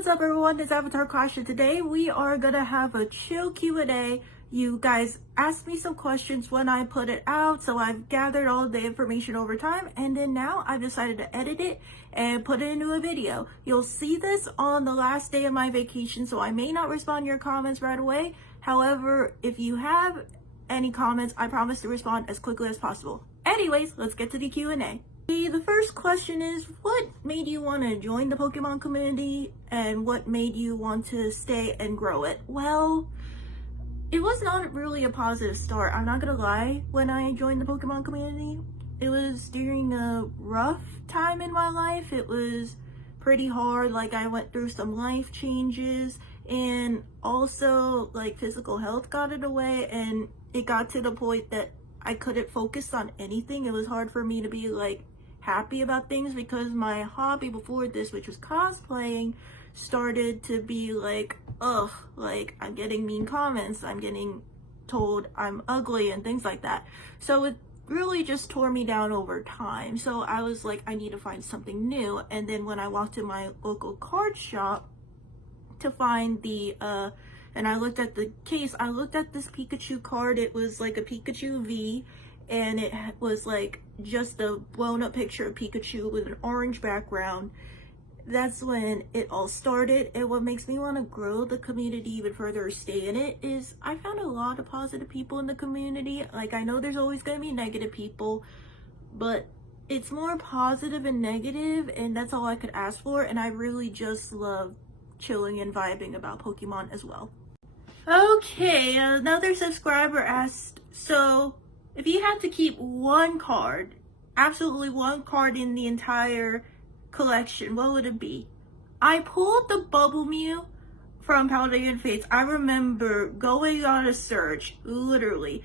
what's up everyone, it's Avatar Klash, and today we are gonna have a chill Q&A. You guys asked me some questions when I put it out, so I've gathered all the information over time, and then now I've decided to edit it and put it into a video. You'll see this on the last day of my vacation, so I may not respond to your comments right away. However, if you have any comments, I promise to respond as quickly as possible. Anyways, let's get to the Q&A. The first question is, what made you want to join the Pokemon community and what made you want to stay and grow it? Well, it was not really a positive start. I'm not gonna lie, when I joined the Pokemon community, it was during a rough time in my life. It was pretty hard. Like, I went through some life changes, and also like physical health got in the way, and it got to the point that I couldn't focus on anything. It was hard for me to be like happy about things because my hobby before this, which was cosplaying, started to be like, ugh, like I'm getting mean comments, I'm getting told I'm ugly and things like that. So it really just tore me down over time. So I was like, I need to find something new. And then when I walked to my local card shop to find the and I looked at the case, I looked at this Pikachu card. It was like a Pikachu V, and it was like just a blown up picture of Pikachu with an orange background. That's when it all started. And what makes me want to grow the community even further or stay in it is I found a lot of positive people in the community. Like, I know there's always going to be negative people, but it's more positive and negative, and that's all I could ask for. And I really just love chilling and vibing about Pokemon as well. Okay, another subscriber asked, so if you had to keep one card, absolutely one card in the entire collection, what would it be? I pulled the Bubble Mew from Paldean Fates. I remember going on a search, literally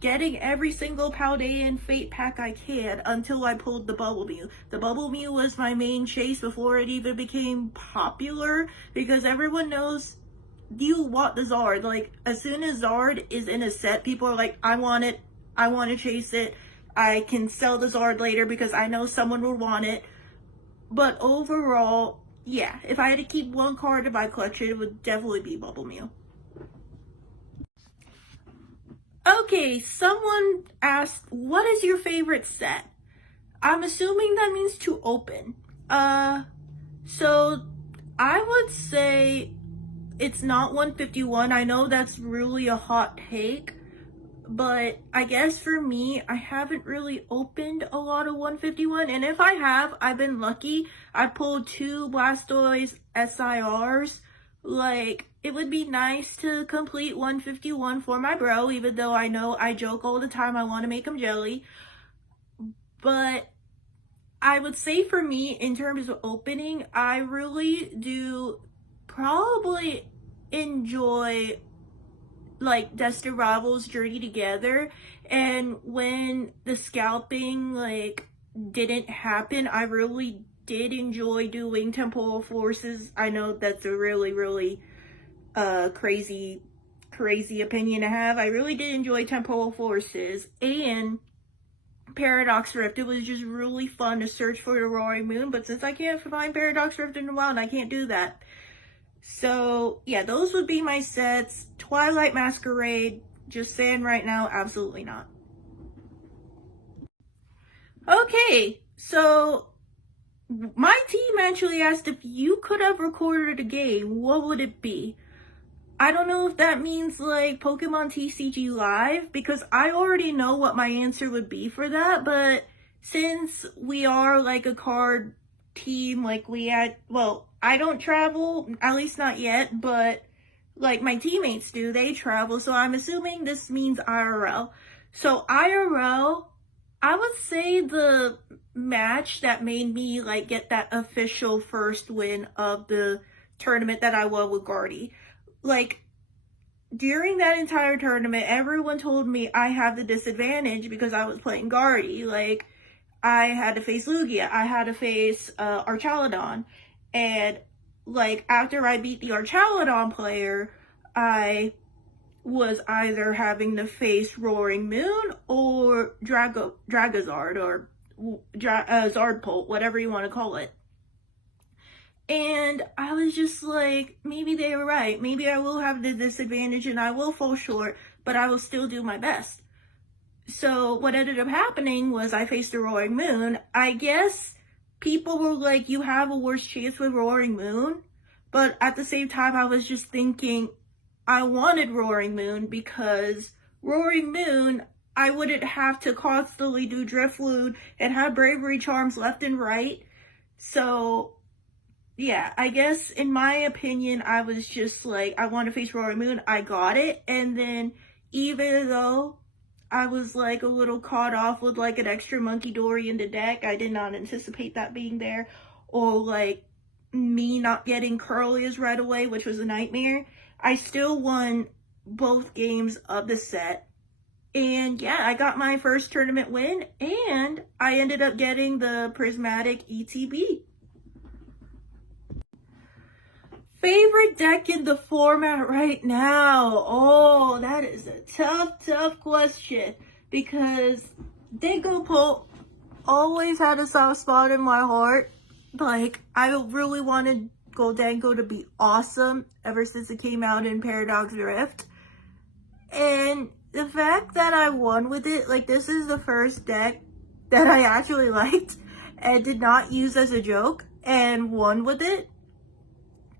getting every single Paldean Fate pack I can until I pulled the Bubble Mew. The Bubble Mew was my main chase before it even became popular, because everyone knows you want the Zard. Like, as soon as Zard is in a set, people are like, I want it, I want to chase it, I can sell the Zard later because I know someone will want it. But overall, yeah, if I had to keep one card in my collection, it would definitely be Bubble Mew. Okay, someone asked, what is your favorite set? I'm assuming that means to open. So I would say it's not 151. I know that's really a hot take, but I guess for me, I haven't really opened a lot of 151, and if I have, I've been lucky. I pulled 2 Blastoise SIRs. Like, it would be nice to complete 151 for my bro, even though I know I joke all the time I want to make him jelly. But I would say for me, in terms of opening, I really do probably enjoy like Dustin Rival's Journey Together. And when the scalping like didn't happen, I really did enjoy doing Temporal Forces. I know that's a really crazy opinion to have. I really did enjoy Temporal Forces and Paradox Rift. It was just really fun to search for the Roaring Moon, but since I can't find Paradox Rift in the wild, I can't do that. So yeah, those would be my sets. Twilight Masquerade, just saying right now, absolutely not. Okay, so my team actually asked if you could have recorded a game, what would it be? I don't know if that means like Pokemon TCG Live, because I already know what my answer would be for that, but since we are like a card team, like we had, well, I don't travel, at least not yet, but like my teammates do, they travel, so I'm assuming this means IRL. So IRL, I would say the match that made me like get that official first win of the tournament that I won with Guardy. Like, during that entire tournament, everyone told me I have the disadvantage because I was playing Guardy. Like, I had to face Lugia, I had to face Archaludon, and like after I beat the Archaludon player, I was either having to face Roaring Moon or Dragazard or Zardpolt, whatever you want to call it. And I was just like, maybe they were right. Maybe I will have the disadvantage and I will fall short, but I will still do my best. So what ended up happening was I faced a Roaring Moon. I guess people were like, you have a worse chance with Roaring Moon. But at the same time, I was just thinking I wanted Roaring Moon because Roaring Moon, I wouldn't have to constantly do Driftwood and have Bravery Charms left and right. So yeah, I guess in my opinion, I was just like, I want to face Roaring Moon. I got it. And then even though I was like a little caught off with like an extra Monkey Dory in the deck, I did not anticipate that being there. Or like me not getting Curlies right away, which was a nightmare. I still won both games of the set. And yeah, I got my first tournament win and I ended up getting the Prismatic ETB. Favorite deck in the format right now? Oh, that is a tough question because Dango Pole always had a soft spot in my heart. Like, I really wanted Goldango to be awesome ever since it came out in Paradox Rift. And the fact that I won with it, like, this is the first deck that I actually liked and did not use as a joke and won with it.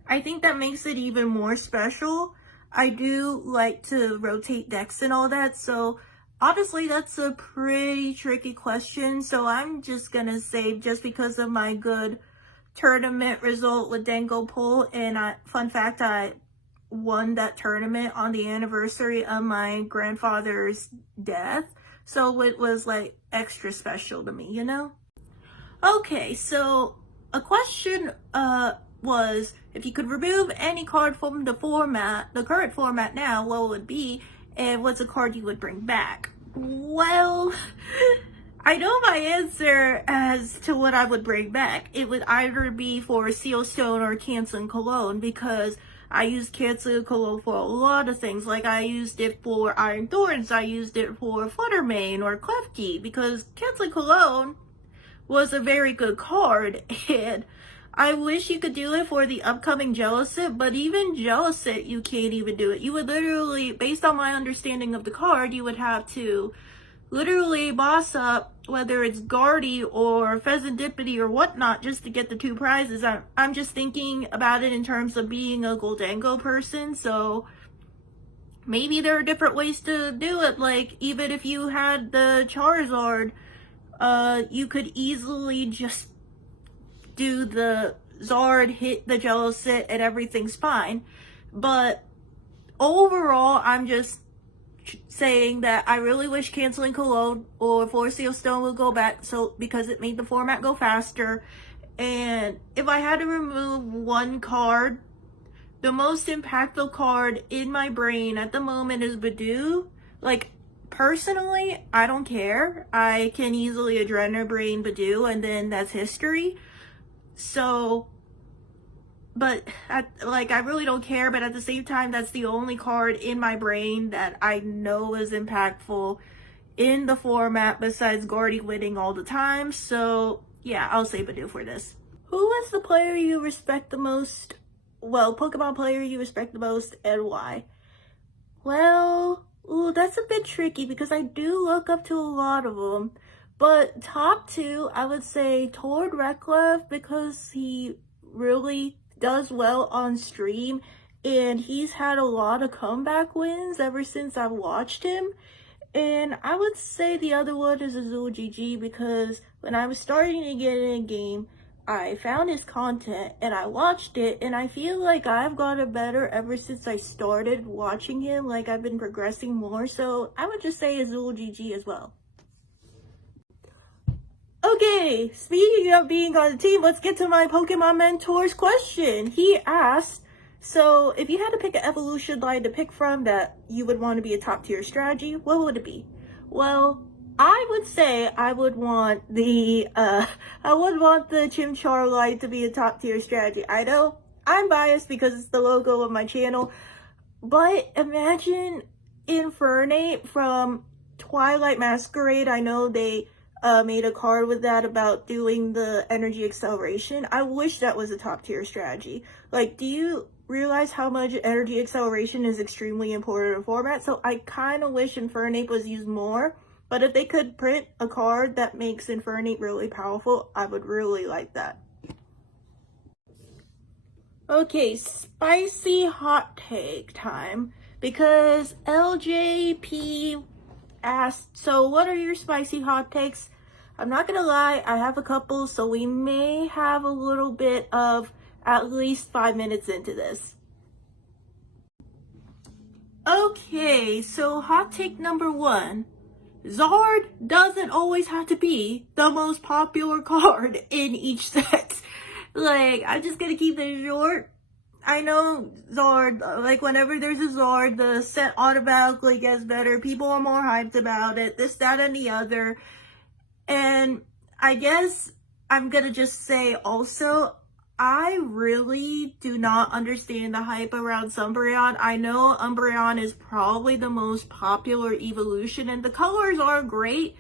I think that makes it even more special. I do like to rotate decks and all that, so obviously that's a pretty tricky question. So I'm just gonna say, just because of my good tournament result with Dango Pole, and fun fact, I won that tournament on the anniversary of my grandfather's death, so it was like extra special to me, you know? Okay, so a question was, if you could remove any card from the format, the current format now, what would it be, and what's a card you would bring back? Well, I know my answer as to what I would bring back. It would either be for Seal Stone or Canceling Cologne, because I used Canceling Cologne for a lot of things. Like, I used it for Iron Thorns, I used it for Fluttermane or Klefki, because Canceling Cologne was a very good card, and I wish you could do it for the upcoming Jellicent, but even Jellicent, you can't even do it. You would literally, based on my understanding of the card, you would have to literally boss up, whether it's Guardy or Pheasantipity or whatnot, just to get the 2 prizes. I'm just thinking about it in terms of being a Goldango person, so maybe there are different ways to do it. Like, even if you had the Charizard, you could easily just do the Zard, hit the Jellicent, and everything's fine. But overall, I'm just saying that I really wish Canceling Cologne or Force Seal Stone would go back, so because it made the format go faster. And if I had to remove one card, the most impactful card in my brain at the moment is Badoo. Like, personally, I don't care. I can easily Adrenaline Brain Badoo, and then that's history. So, but I really don't care, but at the same time, that's the only card in my brain that I know is impactful in the format besides Guardy winning all the time. So yeah, I'll say Badoo for this. Who is the player you respect the most? Well, Pokemon player you respect the most, and why? Well, ooh, that's a bit tricky because I do look up to a lot of them. But top 2, I would say Tord Reklev, because he really does well on stream and he's had a lot of comeback wins ever since I've watched him. And I would say the other one is Azul GG, because when I was starting to get in a game, I found his content and I watched it, and I feel like I've gotten better ever since I started watching him. Like, I've been progressing more, so I would just say Azul GG as well. Okay, speaking of being on the team, let's get to my Pokemon Mentor's question. He asked, so if you had to pick an evolution line to pick from that you would want to be a top tier strategy, what would it be? Well, I would say I would want the Chimchar line to be a top tier strategy. I know I'm biased because it's the logo of my channel, but imagine Infernape from Twilight Masquerade. I know they made a card with that about doing the energy acceleration. I wish that was a top tier strategy. Like, do you realize how much energy acceleration is extremely important in format? So I kind of wish Infernape was used more, but if they could print a card that makes Infernape really powerful, I would really like that. Okay, spicy hot take time, because LJP asked, so what are your spicy hot takes? I'm not gonna lie, I have a couple, so we may have a little bit of at least 5 minutes into this. Okay, so hot take number 1. Zard doesn't always have to be the most popular card in each set. Like, I'm just gonna keep this short. I know Zard, like, whenever there's a Zard, the set automatically gets better. People are more hyped about it, this, that, and the other. And I guess I'm gonna just say also, I really do not understand the hype around Umbreon. I know Umbreon is probably the most popular evolution, and the colors are great.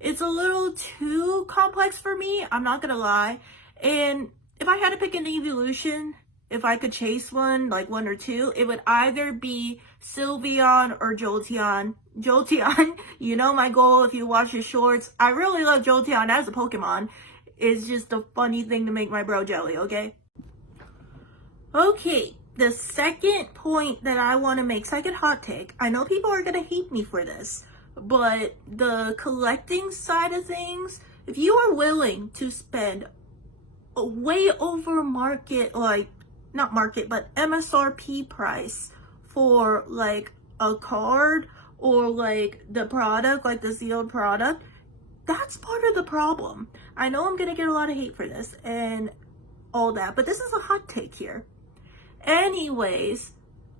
It's a little too complex for me, I'm not gonna lie. And if I had to pick an evolution, if I could chase one, like 1 or 2, it would either be Sylveon or Jolteon. Jolteon, you know my goal if you watch your shorts. I really love Jolteon as a Pokemon. It's just a funny thing to make my bro jelly, okay? Okay, the second point that I want to make, second hot take. I know people are going to hate me for this, but the collecting side of things, if you are willing to spend way over market, like, not market, but MSRP price for like a card or like the product, like the sealed product, that's part of the problem. I know I'm gonna get a lot of hate for this and all that, but this is a hot take here. Anyways,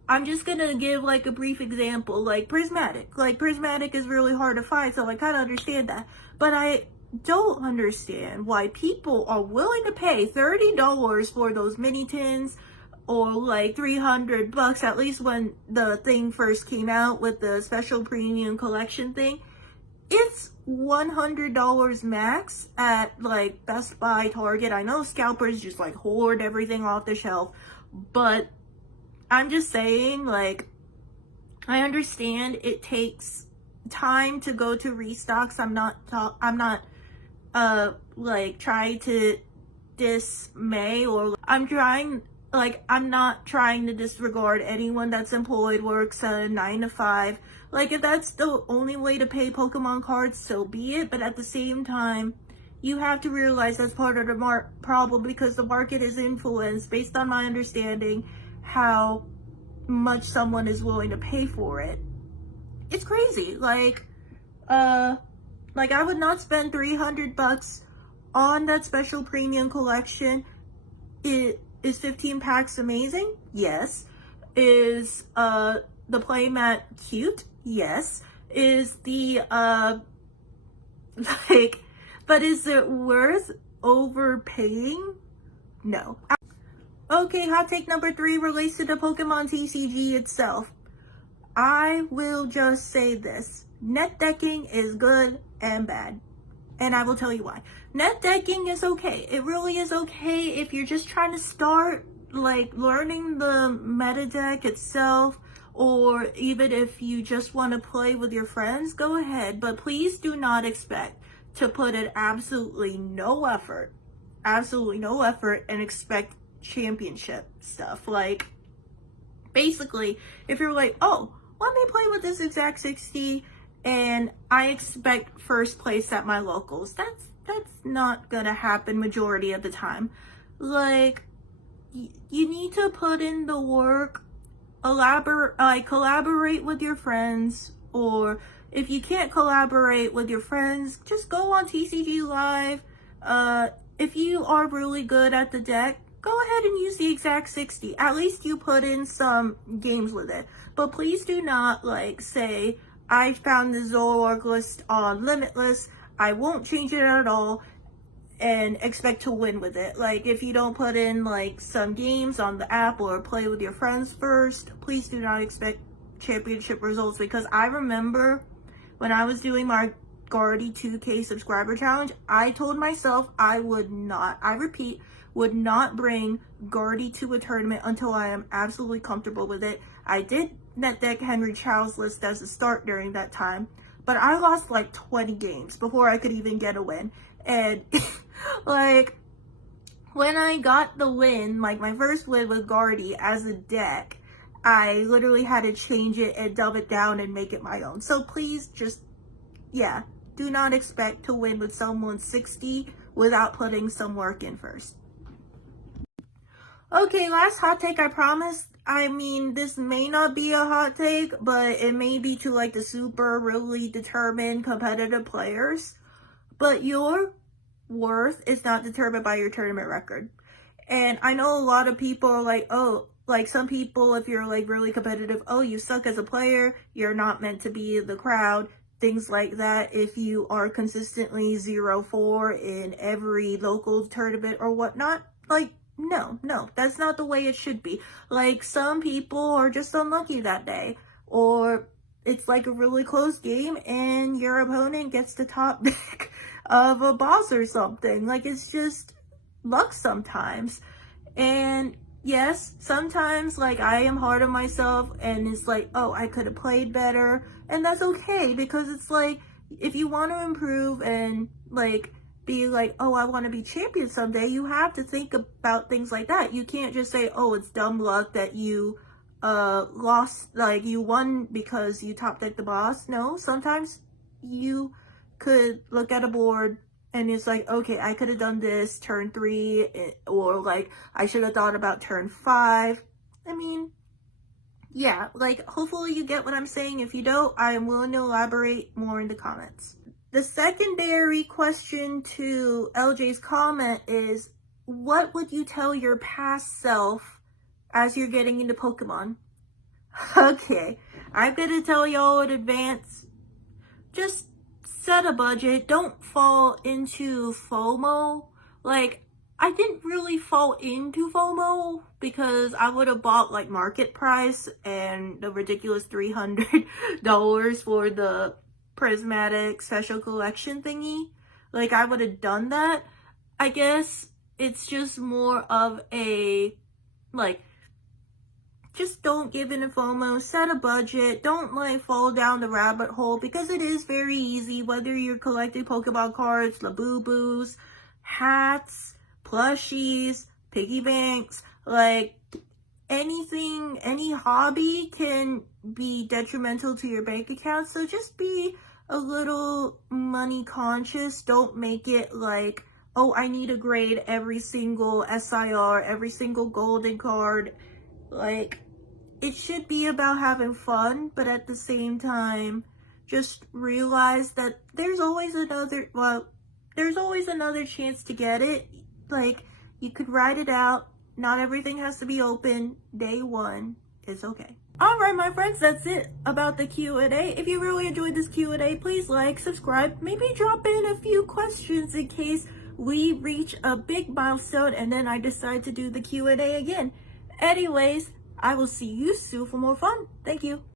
I'm just gonna give like a brief example, like Prismatic. Like, Prismatic is really hard to find, so I kind of understand that, but I don't understand why people are willing to pay $30 for those mini tins, or like $300, at least when the thing first came out with the special premium collection thing. It's $100 max at like Best Buy, Target. I know scalpers just like hoard everything off the shelf, but I'm just saying, like, I understand it takes time to go to restocks. I'm not like trying to dismay, or I'm not trying to disregard anyone that's employed, works a 9 to 5. Like, if that's the only way to pay Pokemon cards, so be it. But at the same time, you have to realize that's part of the problem, because the market is influenced, based on my understanding, how much someone is willing to pay for it. It's crazy. Like I would not spend $300 on that special premium collection. Is 15 packs amazing? Yes. Is the playmat cute? Yes. Is the but is it worth overpaying? No. Okay, hot take number 3 relates to the Pokemon TCG itself. I will just say this. Net decking is good and bad. And I will tell you why. Net decking is okay. It really is okay if you're just trying to start, like, learning the meta deck itself, or even if you just want to play with your friends, go ahead. But please do not expect to put in absolutely no effort and expect championship stuff. Like, basically, if you're like, oh, let me play with this exact 60 and I expect first place at my locals, that's not gonna happen majority of the time. Like, you need to put in the work, collaborate with your friends, or if you can't collaborate with your friends, just go on TCG Live. If you are really good at the deck, go ahead and use the exact 60. At least you put in some games with it. But please do not, like, say, I found the Zoroark list on Limitless, I won't change it at all, and expect to win with it. Like, if you don't put in, like, some games on the app or play with your friends first, please do not expect championship results. Because I remember when I was doing my Guardy 2K subscriber challenge, I told myself I would not, I repeat, would not bring Guardy to a tournament until I am absolutely comfortable with it. I did net deck Henry Chow's list as a start during that time, but I lost like 20 games before I could even get a win. And like, when I got the win, like my first win with Guardy as a deck, I literally had to change it and dumb it down and make it my own. So please just, yeah, do not expect to win with someone 60 without putting some work in first. Okay, last hot take, I promise. I mean, this may not be a hot take, but it may be to like the super really determined competitive players. But your worth is not determined by your tournament record. And I know a lot of people are like, oh, like some people, if you're like really competitive, oh, you suck as a player, you're not meant to be in the crowd, things like that. If you are consistently 0-4 in every local tournament or whatnot, like, no, that's not the way it should be. Like, some people are just unlucky that day, or it's like a really close game and your opponent gets the top deck of a boss or something. Like, it's just luck sometimes. And yes, sometimes like I am hard on myself and it's like, oh, I could have played better, and that's okay, because it's like, if you want to improve and like be like, oh, I want to be champion someday, you have to think about things like that. You can't just say, oh, it's dumb luck that you lost, like you won because you top decked the boss. No, sometimes you could look at a board and it's like, okay, I could have done this turn 3, or like I should have thought about turn 5. I mean, yeah, like hopefully you get what I'm saying. If you don't, I am willing to elaborate more in the comments. The secondary question to LJ's comment is, what would you tell your past self as you're getting into Pokemon? Okay, I'm gonna tell y'all in advance, just set a budget. Don't fall into FOMO. Like, I didn't really fall into FOMO because I would have bought like market price and the ridiculous $300 for the prismatic special collection thingy. Like, I would have done that. I guess it's just more of a, like, just don't give in to FOMO, set a budget, don't like fall down the rabbit hole, because it is very easy, whether you're collecting Pokemon cards, Labubu's, hats, plushies, piggy banks, like anything, any hobby can be detrimental to your bank account. So just be a little money conscious. Don't make it like, oh, I need to grade every single SIR, every single golden card. Like, it should be about having fun, but at the same time, just realize that there's always another chance to get it. Like, you could ride it out. Not everything has to be open day one. It's okay. Alright, my friends, that's it about the Q&A. If you really enjoyed this Q&A, please like, subscribe, maybe drop in a few questions in case we reach a big milestone and then I decide to do the Q&A again. Anyways, I will see you soon for more fun. Thank you.